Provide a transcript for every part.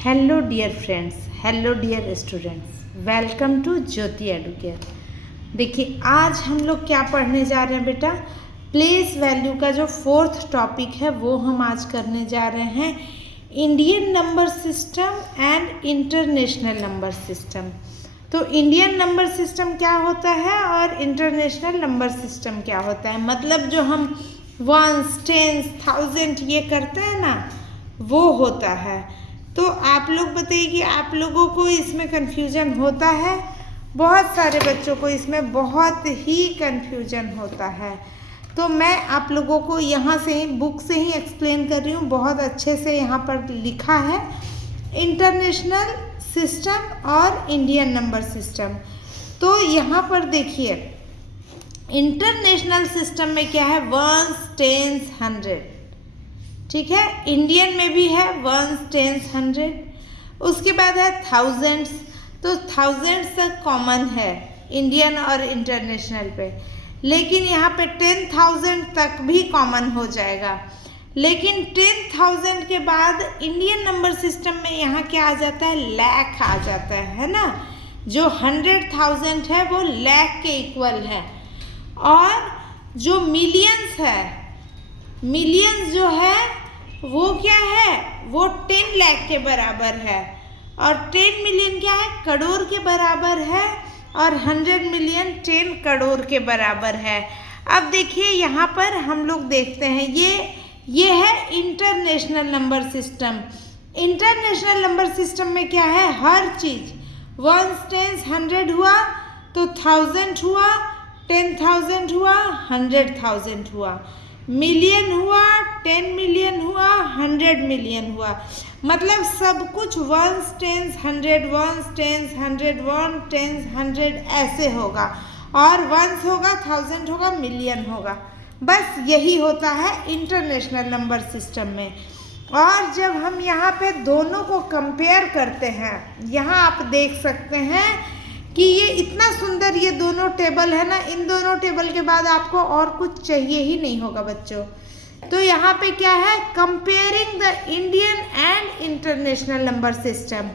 Hello dear friends, hello dear students, welcome to Jyoti Educare. देखिए आज हम लोग क्या पढ़ने जा रहे हैं बेटा। प्लेस वैल्यू का जो फोर्थ टॉपिक है वो हम आज करने जा रहे हैं, Indian number system and international number system. तो इंडियन नंबर सिस्टम क्या होता है और इंटरनेशनल नंबर सिस्टम क्या होता है, मतलब जो हम वंस, टेंस, थाउजेंड ये करते हैं ना, वो होता है। तो आप लोग बताइए कि आप लोगों को इसमें कन्फ्यूजन होता है। बहुत सारे बच्चों को इसमें बहुत ही कन्फ्यूजन होता है। तो मैं आप लोगों को यहाँ से बुक से ही एक्सप्लेन कर रही हूँ, बहुत अच्छे से यहाँ पर लिखा है इंटरनेशनल सिस्टम और इंडियन नंबर सिस्टम। तो यहाँ पर देखिए इंटरनेशनल सिस्टम में क्या है, वंस, टेंस, हंड्रेड, ठीक है। इंडियन में भी है वंस, टेंस, हंड्रेड। उसके बाद है थाउजेंड्स, तो थाउजेंड्स तक कॉमन है इंडियन और इंटरनेशनल पे, लेकिन यहाँ पे 10,000 तक भी कॉमन हो जाएगा। लेकिन 10,000 के बाद इंडियन नंबर सिस्टम में यहाँ क्या आ जाता है, लाख आ जाता है ना। जो 100,000 है वो लाख के इक्वल है, और जो मिलियंस है, मिलियंस जो है वो क्या है, वो 10 लाख के बराबर है, और 10 मिलियन क्या है, करोड़ के बराबर है, और 100 मिलियन 10 करोड़ के बराबर है। अब देखिए यहाँ पर हम लोग देखते हैं ये है international number system. International number system में क्या है, हर चीज वंस, टेंस, 100 हुआ तो 1000 हुआ, 10,000 हुआ, 100,000 हुआ, मिलियन हुआ, 10 मिलियन हुआ, 100 मिलियन हुआ, मतलब सब कुछ ones, tens, 100, ones, tens, 100, one, tens, 100 ऐसे होगा, और वंस होगा, 1000 होगा, मिलियन होगा। बस यही होता है इंटरनेशनल नंबर सिस्टम में। और जब हम यहाँ पे दोनों को कंपेयर करते हैं, यहाँ आप देख सकते हैं कि ये इतना सुंदर ये दोनों टेबल है ना, इन दोनों टेबल के बाद आपको और कुछ चाहिए ही नहीं होगा बच्चों। तो यहाँ पे क्या है, comparing the Indian and international number system.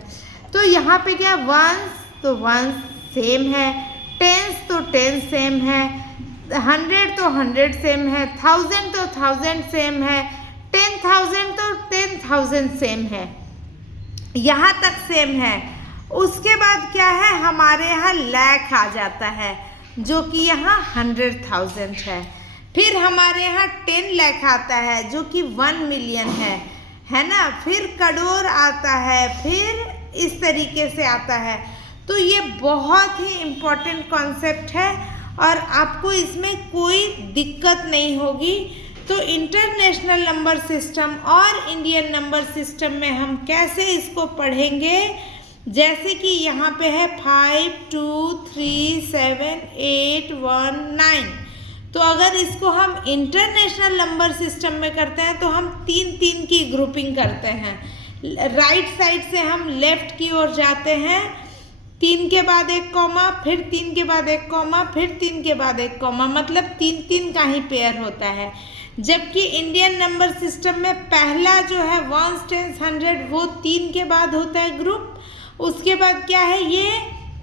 तो यहाँ पे क्या, वंस तो वंस सेम है, टेंस तो टेंस सेम है, 100 तो 100 सेम है, 1000 तो 1000 सेम है, 10,000 तो 10,000 सेम है, यहाँ तक सेम है। उसके बाद क्या है, हमारे यहाँ लाख आ जाता है, जो कि यहाँ 100,000 है। फिर हमारे यहाँ 10 लाख आता है, जो कि 1 मिलियन है ना। फिर करोड़ आता है, फिर इस तरीके से आता है। तो ये बहुत ही इम्पोर्टेंट कॉन्सेप्ट है, और आपको इसमें कोई दिक्कत नहीं होगी। तो इंटरनेशनल नंबर सिस्टम और इंडियन नंबर सिस्टम में हम कैसे इसको पढ़ेंगे, जैसे कि यहाँ पे है 5, 2, 3, 7, 8, 1, 9। तो अगर इसको हम इंटरनेशनल नंबर सिस्टम में करते हैं तो हम 3-3 की ग्रुपिंग करते हैं। राइट साइड से हम लेफ्ट की ओर जाते हैं, 3 के बाद एक कॉमा, फिर 3 के बाद एक कॉमा, फिर 3 के बाद एक कॉमा, मतलब 3-3 का ही पेयर होता है। जबकि इंडियन नंबर सिस्टम में पहला जो है वंस, टेंस, 100 वो 3 के बाद होता है ग्रुप। उसके बाद क्या है, ये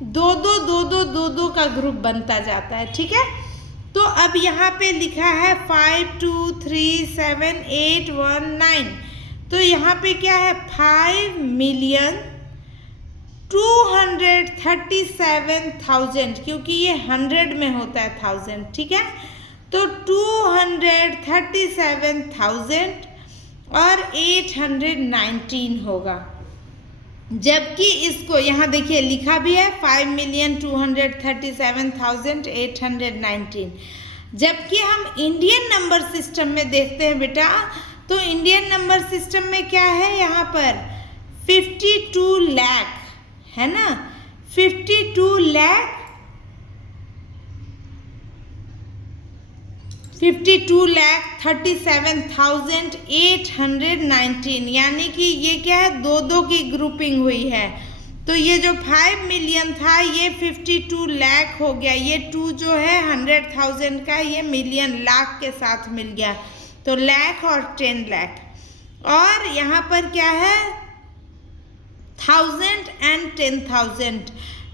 2-2 का ग्रुप बनता जाता है, ठीक है। तो अब यहाँ पे लिखा है 5, 2, 3, 7, 8, 1, 9। तो यहाँ पे क्या है, 5,237,000, क्योंकि ये 100 में होता है 1000, ठीक है। तो 237,000 और 819 होगा। जबकि इसको यहाँ देखिए लिखा भी है 5,237,819। जबकि हम इंडियन नंबर सिस्टम में देखते हैं बेटा, तो इंडियन नंबर सिस्टम में क्या है, यहाँ पर 52 लाख है ना, 52,37,819, यानी कि ये क्या है, 2-2 की ग्रुपिंग हुई है। तो ये जो 5 मिलियन था ये 52 लाख हो गया, ये 2 जो है 100,000 का, ये मिलियन लाख के साथ मिल गया, तो लाख और 10 लाख। और यहाँ पर क्या है, 1000 and 10,000,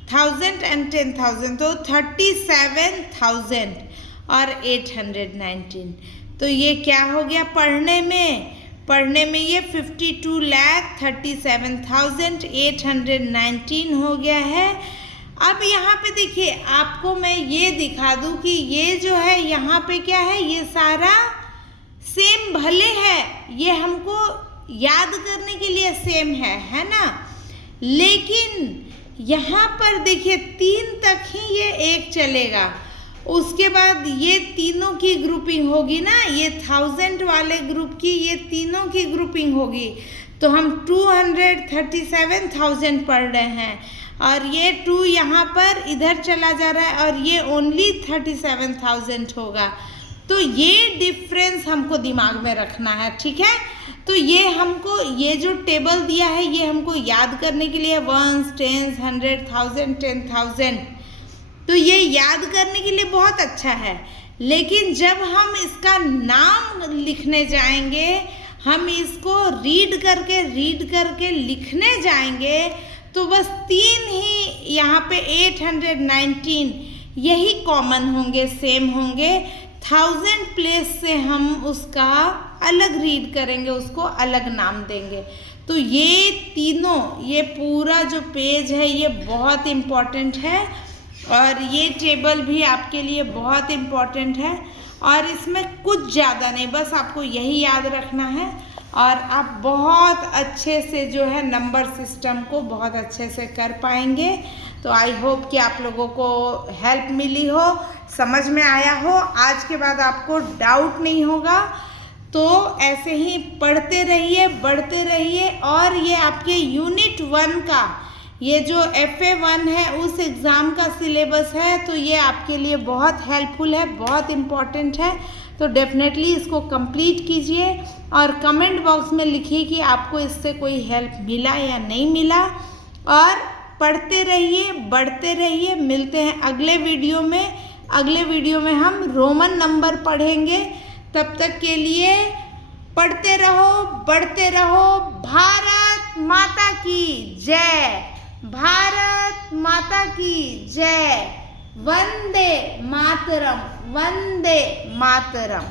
1000 and 10,000, तो 37,000 और 819। तो ये क्या हो गया पढ़ने में ये 52,37,819 हो गया है। अब यहाँ पे देखिए, आपको मैं ये दिखा दूँ कि ये जो है यहाँ पे क्या है, ये सारा सेम भले है, ये हमको याद करने के लिए सेम है ना, लेकिन यहाँ पर देखिए 3 तक ही ये एक चलेगा, उसके बाद ये तीनों की ग्रुपिंग होगी ना, ये 1000 वाले ग्रुप की ये तीनों की ग्रुपिंग होगी। तो हम 237,000 पढ़ रहे हैं और ये 2 यहाँ पर इधर चला जा रहा है और ये ओनली 37,000 होगा। तो ये डिफरेंस हमको दिमाग में रखना है, ठीक है। तो ये हमको ये जो टेबल दिया है ये हमको याद करने के लिए 1s, 10s, 100, 1000, 10,000, तो ये याद करने के लिए बहुत अच्छा है। लेकिन जब हम इसका नाम लिखने जाएंगे, हम इसको रीड करके लिखने जाएंगे, तो बस 3 ही यहाँ पे 819 यही कॉमन होंगे, सेम होंगे। 1000 प्लेस से हम उसका अलग रीड करेंगे, उसको अलग नाम देंगे। तो ये तीनों, ये पूरा जो पेज है ये बहुत इम्पॉर्टेंट है और ये टेबल भी आपके लिए बहुत इम्पॉर्टेंट है। और इसमें कुछ ज़्यादा नहीं, बस आपको यही याद रखना है और आप बहुत अच्छे से जो है नंबर सिस्टम को बहुत अच्छे से कर पाएंगे। तो आई होप कि आप लोगों को हेल्प मिली हो, समझ में आया हो। आज के बाद आपको डाउट नहीं होगा। तो ऐसे ही पढ़ते रहिए, बढ़ते रहिए। और ये आपके यूनिट 1 का ये जो FA1 है उस एग्ज़ाम का सिलेबस है, तो ये आपके लिए बहुत हेल्पफुल है, बहुत इम्पॉर्टेंट है। तो डेफिनेटली इसको कंप्लीट कीजिए और कमेंट बॉक्स में लिखिए कि आपको इससे कोई हेल्प मिला या नहीं मिला। और पढ़ते रहिए, बढ़ते रहिए। मिलते हैं अगले वीडियो में। अगले वीडियो में हम रोमन नंबर पढ़ेंगे। तब तक के लिए पढ़ते रहो, बढ़ते रहो। भारत माता की जय, भारत माता की जय। वंदे मातरम, वंदे मातरम।